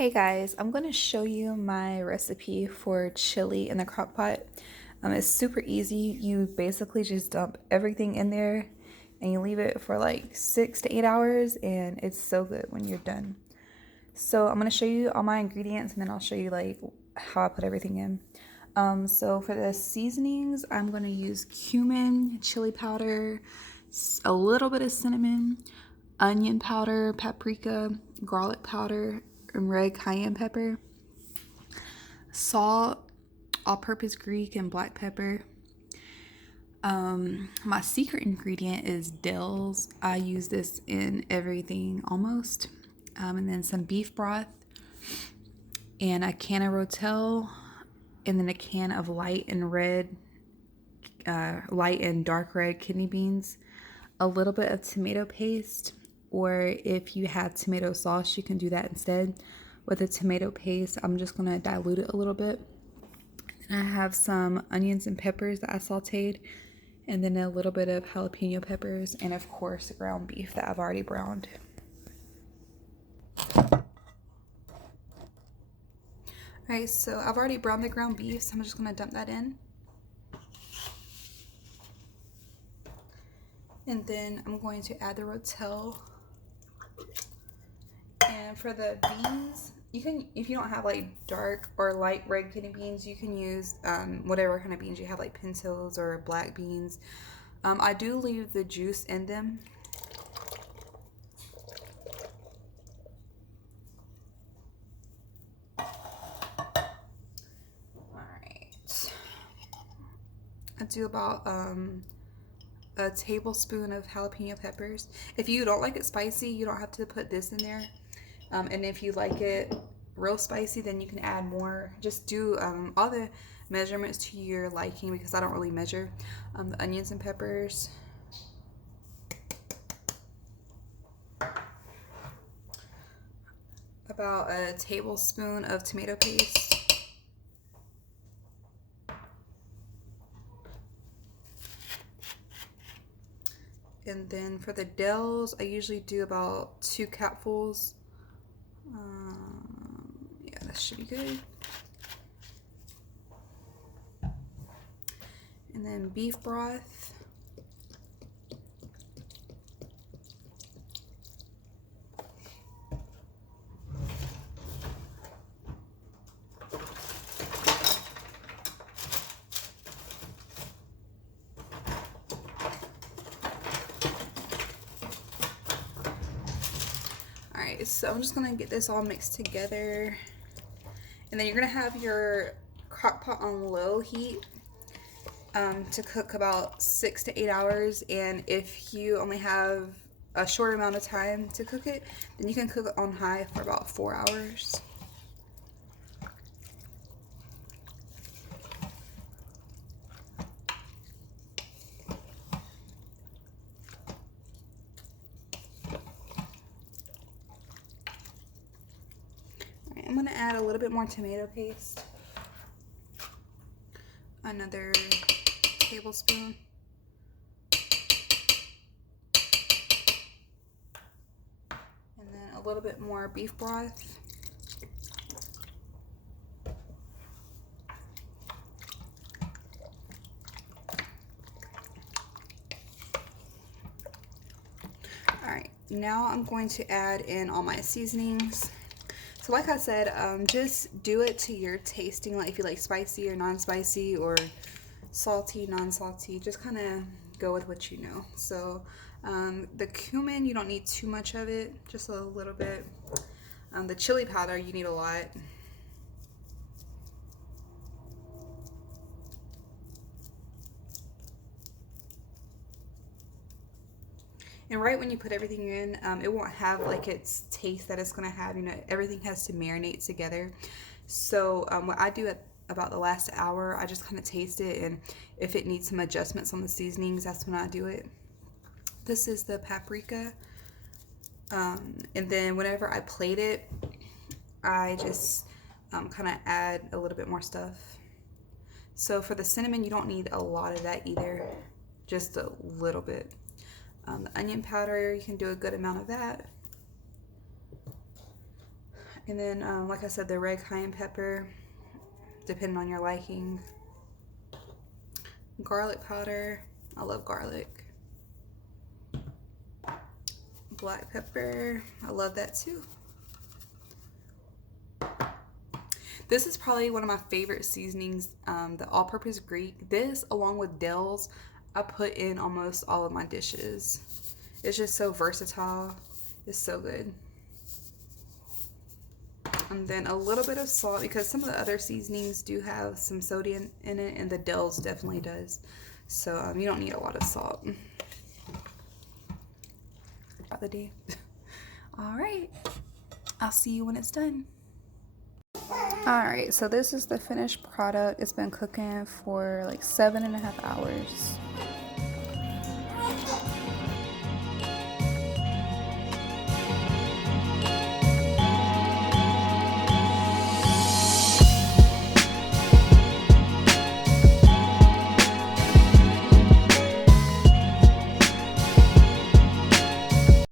Hey guys, I'm going to show you my recipe for chili in the crock pot. It's super easy. You basically just dump everything in there and you leave it for like 6 to 8 hours, and it's so good when you're done. So I'm going to show you all my ingredients and then I'll show you like how I put everything in. So for the seasonings, I'm going to use cumin, chili powder, a little bit of cinnamon, onion powder, paprika, garlic powder, and red cayenne pepper, salt, all-purpose Greek, and black pepper. My secret ingredient is dills. I use this in everything almost. And then some beef broth, and a can of Rotel, and then a can of light and dark red kidney beans, a little bit of tomato paste, or if you have tomato sauce, you can do that instead. With the tomato paste, I'm just gonna dilute it a little bit. And I have some onions and peppers that I sauteed, and then a little bit of jalapeno peppers, and of course, ground beef that I've already browned. Alright, so I've already browned the ground beef, so I'm just gonna dump that in. And then I'm going to add the Rotel. And for the beans, you can, if you don't have like dark or light red kidney beans, you can use whatever kind of beans you have, like pintos or black beans. I do leave the juice in them. Alright. I do about a tablespoon of jalapeno peppers. If you don't like it spicy, you don't have to put this in there. And if you like it real spicy, then you can add more. Just do all the measurements to your liking, because I don't really measure. The onions and peppers. About a tablespoon of tomato paste. And then for the dills, I usually do about 2 cupfuls. Yeah, that should be good. And then beef broth. Alright, so I'm just gonna get this all mixed together. And then you're gonna have your crock pot on low heat to cook about 6 to 8 hours. And if you only have a short amount of time to cook it, then you can cook it on high for about 4 hours. Alright, I'm gonna add a little bit more tomato paste. Another tablespoon. And then a little bit more beef broth. Alright, now I'm going to add in all my seasonings. So like I said, just do it to your tasting, like if you like spicy or non-spicy, or salty, non-salty. Just kind of go with what you know. So the cumin, you don't need too much of it, just a little bit. The chili powder, you need a lot. And right when you put everything in, it won't have like its taste that it's gonna have. You know, everything has to marinate together. So what I do at about the last hour, I just kind of taste it, and if it needs some adjustments on the seasonings, that's when I do it. This is the paprika. And then whenever I plate it, I just kind of add a little bit more stuff. So for the cinnamon, you don't need a lot of that either, just a little bit. The onion powder, you can do a good amount of that. And then, like I said, the red cayenne pepper, depending on your liking. Garlic powder. I love garlic. Black pepper. I love that too. This is probably one of my favorite seasonings, the all-purpose Greek. This, along with Dell's, I put in almost all of my dishes. It's just so versatile. It's so good. And then a little bit of salt, because some of the other seasonings do have some sodium in it, and the Dell's definitely does. So you don't need a lot of salt. About the day. All right. I'll see you when it's done. Alright, so this is the finished product. It's been cooking for like 7.5 hours.